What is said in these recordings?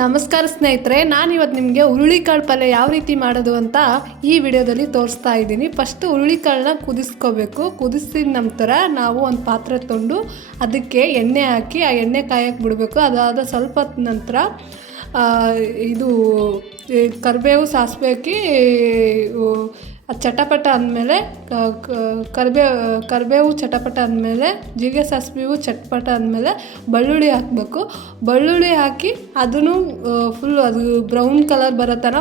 ನಮಸ್ಕಾರ ಸ್ನೇಹಿತರೆ ನಾನು ಇವತ್ತು ನಿಮಗೆ ಹುರುಳಿಕಾಳು ಪಲ್ಯ ಯಾವ ರೀತಿ ಮಾಡೋದು ಅಂತ ಈ ವಿಡಿಯೋದಲ್ಲಿ ತೋರಿಸ್ತಾ ಇದ್ದೀನಿ. ಫಸ್ಟು ಹುರುಳಿಕಾಳನ್ನ ಕುದಿಸ್ಕೋಬೇಕು. ಕುದಿಸಿದ ನಂತರ ನಾವು ಒಂದು ಪಾತ್ರೆ ತೊಗೊಂಡು ಅದಕ್ಕೆ ಎಣ್ಣೆ ಹಾಕಿ ಆ ಎಣ್ಣೆ ಕಾಯಕ್ಕೆ ಬಿಡಬೇಕು. ಅದಾದ ಸ್ವಲ್ಪ ನಂತರ ಇದು ಕರಿಬೇವು ಸಾಸಿವೆ ಹಾಕಿ ಅದು ಚಟಪಟ ಅಂದಮೇಲೆ ಕರಿಬೇವು ಕರಿಬೇವು ಚಟಪಟ ಅಂದಮೇಲೆ, ಜೀರಿಗೆ ಸಾಸಿವೆವು ಚಟಪಟ ಅಂದಮೇಲೆ ಬೆಳ್ಳುಳ್ಳಿ ಹಾಕಬೇಕು. ಬೆಳ್ಳುಳ್ಳಿ ಹಾಕಿ ಅದನ್ನು ಫುಲ್ ಅದು ಬ್ರೌನ್ ಕಲರ್ ಬರೋ ಥರ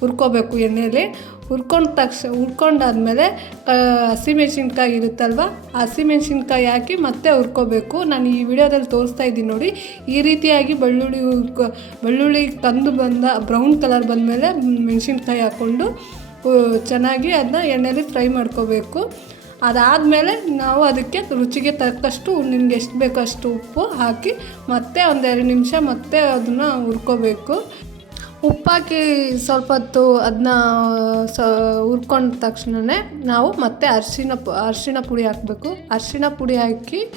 ಹುರ್ಕೋಬೇಕು ಎಣ್ಣೆಯಲ್ಲಿ ಹುರ್ಕೊಂಡ ತಕ್ಷಣ ಹುರ್ಕೊಂಡಾದ್ಮೇಲೆ ಹಸಿಮೆಣ್ಸಿನ್ಕಾಯಿ ಇರುತ್ತಲ್ವ ಹಸಿಮೆಣ್ಸಿನ್ಕಾಯಿ ಹಾಕಿ ಮತ್ತೆ ಹುರ್ಕೋಬೇಕು. ನಾನು ಈ ವಿಡಿಯೋದಲ್ಲಿ ತೋರಿಸ್ತಾ ಇದ್ದೀನಿ ನೋಡಿ, ಈ ರೀತಿಯಾಗಿ ಬೆಳ್ಳುಳ್ಳಿ ಬೆಳ್ಳುಳ್ಳಿ ಕಂದು ಬಂದ ಬ್ರೌನ್ ಕಲರ್ ಬಂದಮೇಲೆ ಮೆಣಸಿನ್ಕಾಯಿ ಹಾಕ್ಕೊಂಡು ಚೆನ್ನಾಗಿ ಅದನ್ನ ಎಣ್ಣೆಲಿ ಫ್ರೈ ಮಾಡ್ಕೋಬೇಕು. ಅದಾದಮೇಲೆ ನಾವು ಅದಕ್ಕೆ ರುಚಿಗೆ ತಕ್ಕಷ್ಟು ನಿಮ್ಗೆ ಎಷ್ಟು ಬೇಕೋ ಅಷ್ಟು ಉಪ್ಪು ಹಾಕಿ ಮತ್ತೆ ಒಂದೆರಡು ನಿಮಿಷ ಮತ್ತೆ ಅದನ್ನು ಹುರ್ಕೋಬೇಕು. ಉಪ್ಪಾಕಿ ಸ್ವಲ್ಪ ಹೊತ್ತು ಅದನ್ನ, ಸ, ಹುರ್ಕೊಂಡ ತಕ್ಷಣವೇ ನಾವು ಮತ್ತೆ ಅರಿಶಿನ ಪ ಅರಿಶಿಣ ಪುಡಿ ಹಾಕಬೇಕು. ಅರಿಶಿಣ ಪುಡಿ ಹಾಕಿ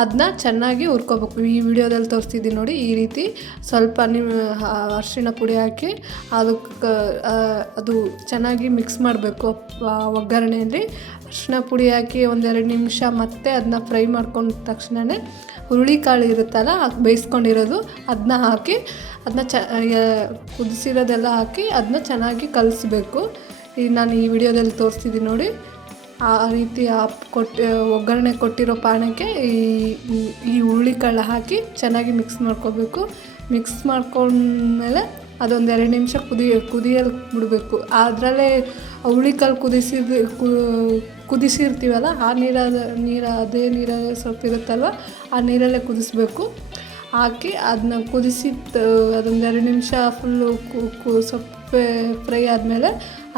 ಅದನ್ನ ಚೆನ್ನಾಗಿ ಹುರ್ಕೋಬೇಕು. ಈ ವಿಡಿಯೋದಲ್ಲಿ ತೋರಿಸ್ತಿದ್ದೀನಿ ನೋಡಿ, ಈ ರೀತಿ ಸ್ವಲ್ಪ ನಿಮ್ಮ ಅರಿಶಿಣ ಪುಡಿ ಹಾಕಿ ಅದಕ್ಕೆ ಅದು ಚೆನ್ನಾಗಿ ಮಿಕ್ಸ್ ಮಾಡಬೇಕು. ಒಗ್ಗರಣೆಯಲ್ಲಿ ಅರಿಶಿಣ ಪುಡಿ ಹಾಕಿ ಒಂದೆರಡು ನಿಮಿಷ ಮತ್ತೆ ಅದನ್ನ ಫ್ರೈ ಮಾಡ್ಕೊಂಡ ತಕ್ಷಣವೇ ಹುರುಳಿಕಾಳು ಇರುತ್ತಲ್ಲ ಬೇಯಿಸ್ಕೊಂಡಿರೋದು, ಅದನ್ನ ಹಾಕಿ, ಅದನ್ನ ಚ ಕುದಿಸಿರೋದೆಲ್ಲ ಹಾಕಿ ಅದನ್ನ ಚೆನ್ನಾಗಿ ಕಲಿಸ್ಬೇಕು. ಈ ನಾನು ಈ ವಿಡಿಯೋದಲ್ಲಿ ತೋರಿಸ್ತಿದ್ದೀನಿ ನೋಡಿ. ಆ ರೀತಿ ಆ ಕೊಟ್ಟು ಒಗ್ಗರಣೆ ಕೊಟ್ಟಿರೋ ಪಾನಕ್ಕೆ ಈ, ಈ- ಹುರುಳಿ ಹುರುಳಿಕಾಳು ಹಾಕಿ ಚೆನ್ನಾಗಿ ಮಿಕ್ಸ್ ಮಾಡ್ಕೋಬೇಕು. ಮಿಕ್ಸ್ ಮಾಡ್ಕೊಂಡ್ಮೇಲೆ ಅದೊಂದು ಎರಡು ನಿಮಿಷ ಕುದಿ, ಕುದಿಯಲು ಬಿಡಬೇಕು. ಅದರಲ್ಲೇ ಹುರುಳಿಕಾಳು ಕುದಿಸಿದ ಕುದಿಸಿರ್ತೀವಲ್ಲ, ಆ ನೀರಾದ, ನೀರು, ಅದೇ ನೀರಲ್ಲೇ ಸ್ವಲ್ಪ ಇರುತ್ತಲ್ವ, ಆ ನೀರಲ್ಲೇ ಕುದಿಸ್ಬೇಕು. ಹಾಕಿ ಅದನ್ನ ಕುದಿಸಿ ಅದೊಂದು ಎರಡು ನಿಮಿಷ ಫುಲ್ಲು ಸ್ವಲ್ಪ ಫ್ರೈ ಆದಮೇಲೆ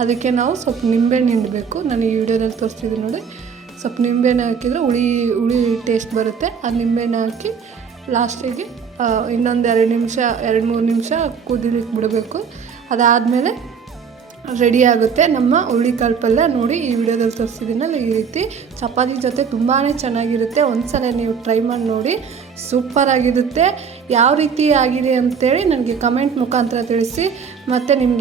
ಅದಕ್ಕೆ ನಾವು ಸ್ವಲ್ಪ ನಿಂಬೆಹಣ್ಣು ಹಿಂಡಬೇಕು. ನಾನು ಈ ವಿಡಿಯೋದಲ್ಲಿ ತೋರಿಸ್ತಿದ್ದೀನಿ ನೋಡಿ. ಸ್ವಲ್ಪ ನಿಂಬೆಹಣ್ಣು ಹಾಕಿದರೆ ಹುಳಿ ಹುಳಿ ಟೇಸ್ಟ್ ಬರುತ್ತೆ. ಆ ನಿಂಬೆಹಣ್ಣು ಹಾಕಿ ಲಾಸ್ಟಿಗೆ ಇನ್ನೊಂದು ಎರಡು ನಿಮಿಷ, ಎರಡು ಮೂರು ನಿಮಿಷ ಕುದಿಲಿಕ್ಕೆ ಬಿಡಬೇಕು. ಅದಾದಮೇಲೆ ರೆಡಿ ಆಗುತ್ತೆ. ನಮ್ಮ ಹುರುಳಿಕಾಳು ಪಲ್ಯ ನೋಡಿ ಈ ವಿಡಿಯೋದಲ್ಲಿ ತೋರಿಸಿದ್ದೀನಲ್ಲ ಈ ರೀತಿ. ಚಪಾತಿ ಜೊತೆ ತುಂಬಾ ಚೆನ್ನಾಗಿರುತ್ತೆ. ಒಂದ್ಸಲ ನೀವು ಟ್ರೈ ಮಾಡಿ ನೋಡಿ ಸೂಪರ್ ಆಗಿರುತ್ತೆ. ಯಾವ ರೀತಿ ಆಗಿದೆ ಅಂತೇಳಿ ನನಗೆ ಕಮೆಂಟ್ ಮುಖಾಂತರ ತಿಳಿಸಿ. ಮತ್ತು ನಿಮಗೆ